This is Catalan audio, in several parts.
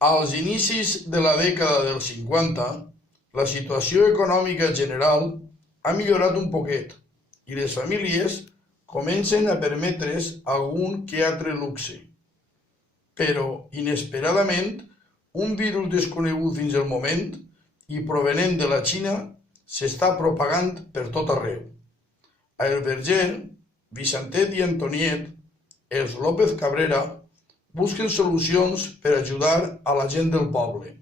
Als inicis de la dècada dels 50, la situació econòmica general ha millorat un poquet i les famílies comencen a permetre's algun que altre luxe. Però, inesperadament, un virus desconegut fins al moment i provenent de la Xina s'està propagant per tot arreu. A El Verger, Vicentet i Antoniet, els López Cabrera, busquen solucions per ajudar a la gent del poble.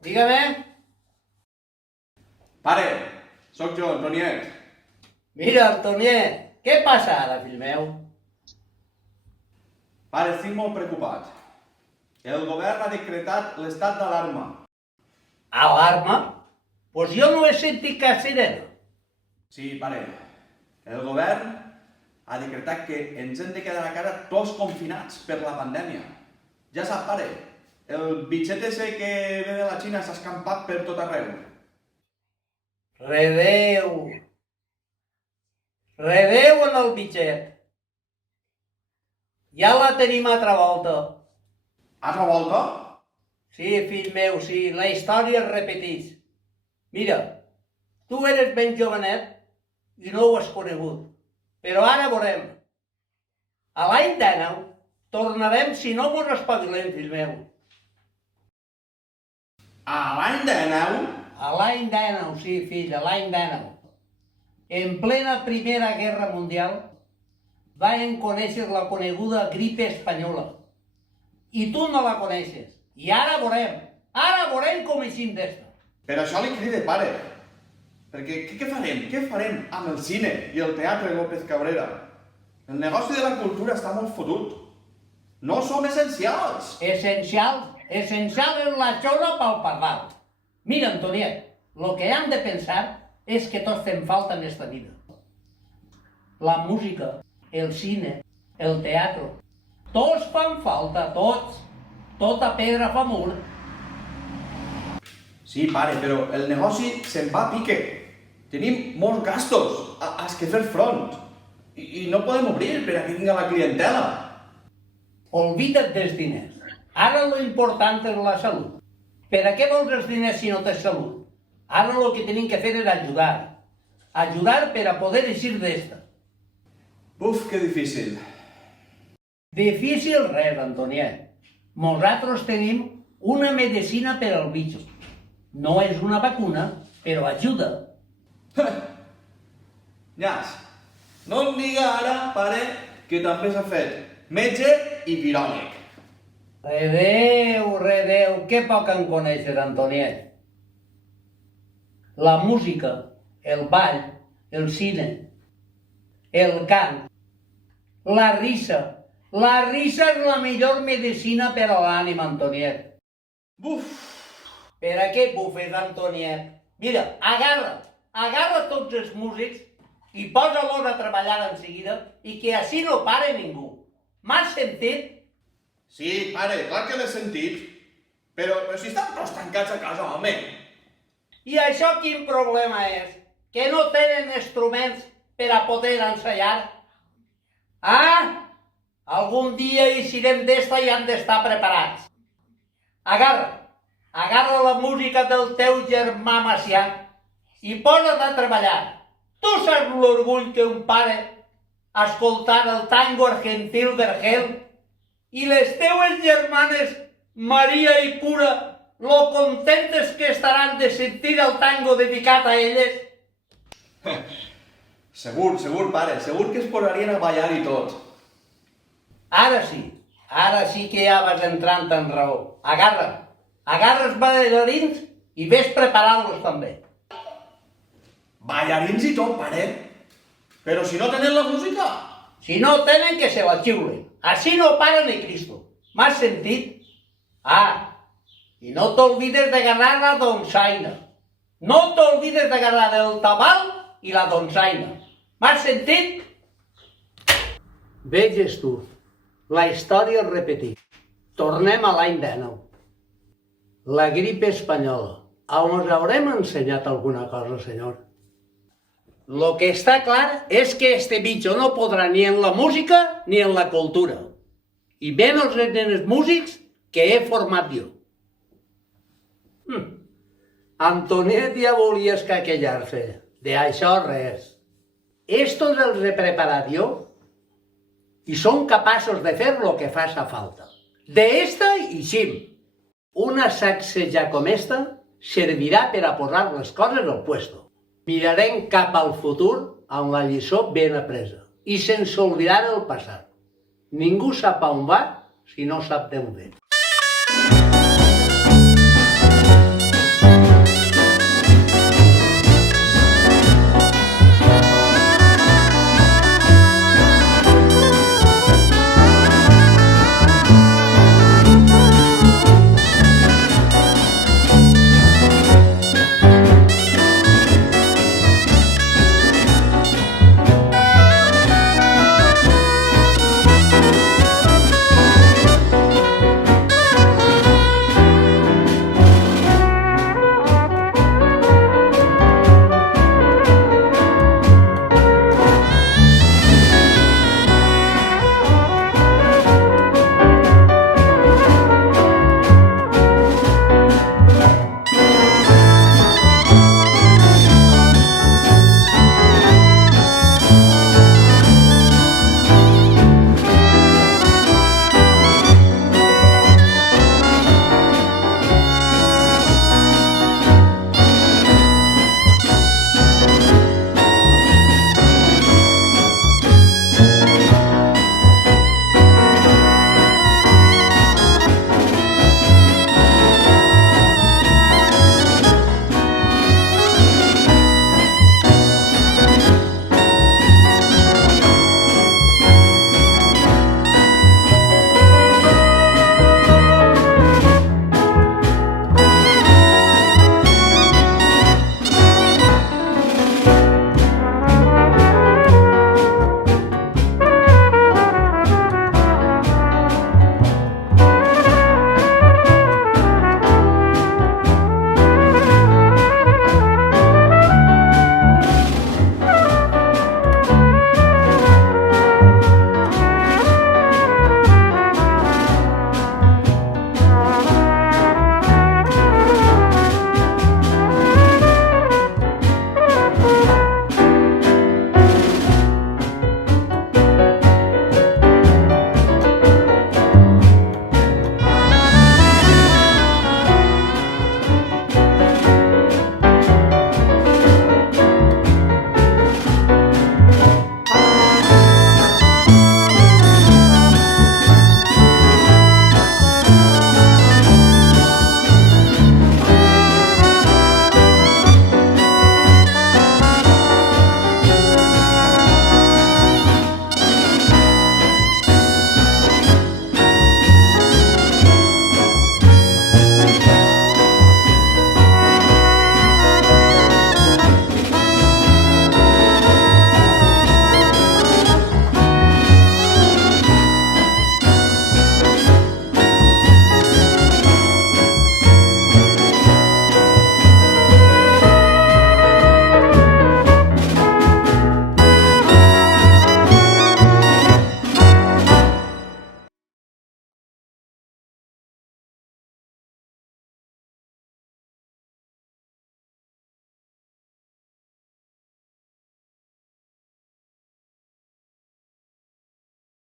Dígame. Pare, sóc jo, Antoniet. Mira, Antoniet, què passa ara, fill meu? Pare, estic molt preocupat. El govern ha decretat l'estat d'alarma. Alarma? Pues jo no he sentit cap sirena. Sí, pare. El govern ha decretat que ens hem de quedar a casa tots confinats per la pandèmia. Ja sap, pare, el bitxet ese que ve de la Xina s'ha escampat per tot arreu. Redeu. Redeu en el bitxet. Ja la tenim altra volta. Altra volta? Sí, fill meu, sí, la història es repeteix. Mira, tu eres ben jovenet i no ho has conegut, però ara veurem. A l'any 19 tornarem si no mos espavilem, fill meu. A l'any 19? A l'any 19, sí, fill, a l'any 19. En plena Primera Guerra Mundial vam conèixer la coneguda gripe espanyola. I tu no la coneixes. I ara veurem com eixim d'esta. Per això li cride, pare. Perquè què farem? Què farem amb el cine i el teatre López Cabrera? El negoci de la cultura està molt fotut. No som essencials. Essencial és la xona pel pardal. Mira, Antoniet, el que hem de pensar és que tots fem falta en esta vida. La música, el cine, el teatre, tots fan falta, tots. Tota pedra fa mur. Sí, pare, però el negoci se'n va a pique. Tenim molts gastos als que fer front. I no podem obrir per a que vinga la clientela. Olvida't dels diners. Ara lo important és la salut. Per a què vols els diners si no tens salut? Ara el que tenim que fer és ajudar. Ajudar per a poder eixir d'esta. Uf, que difícil. Difícil res, Antoniet. Nosaltres tenim una medicina per al bitxo. No és una vacuna, però ajuda. Nyas, no em diga ara, pare, que també s'ha fet metge i viròleg. Redeu, que poc en coneixes, Antoniet. La música, el ball, el cine, el cant, la risa. La risa és la millor medicina per a l'ànima, Antoniet. Buf! Per a què bufes, Antoniet? Mira, agarra tots els músics i posa-los a treballar en seguida i que així no pare ningú. M'has sentit? Sí, pare, clar que l'he sentit. Però si estan tots tancats a casa, home. I això quin problema és? Que no tenen instruments per a poder ensenyar? Ah? Algun dia eixirem d'esta i han d'estar preparats. Agarra la música del teu germà Macià i posa't a treballar. Tu saps l'orgull que un pare escoltar el tango argentil d'Argel i les teues germanes Maria i Pura lo contentes que estaran de sentir el tango dedicat a elles? Segur, pare, segur que es posarien a ballar i tot. Ara sí que ja vas entrant en raó. Agarra els ballarins i ves preparant-los també. Ballarins i tot, pare? Però si no tenen la música? Si no tenen, que se la xiulen. Així no para ni Cristo. M'has sentit? I no t'olvides d'agarrar la donsaina. No t'olvides d'agarrar el tabal i la donsaina. M'has sentit? Veges tu. La història es repeteix. Tornem a l'any 19. La grip espanyola. On us haurem ensenyat alguna cosa, senyor? Lo que està clar és que este bitxo no podrà ni en la música ni en la cultura. I menys en els músics que he format jo. Antoniet ja volia escaquellar-se. D'això res. Estos els he preparat jo i són capaços de fer lo que faça falta. D'esta i xim. Una sacseja com esta servirà per a posar les coses al puesto. Mirarem cap al futur amb la lliçó ben apresa i sense oblidar el passat. Ningú sap on va si no sap d'on ve.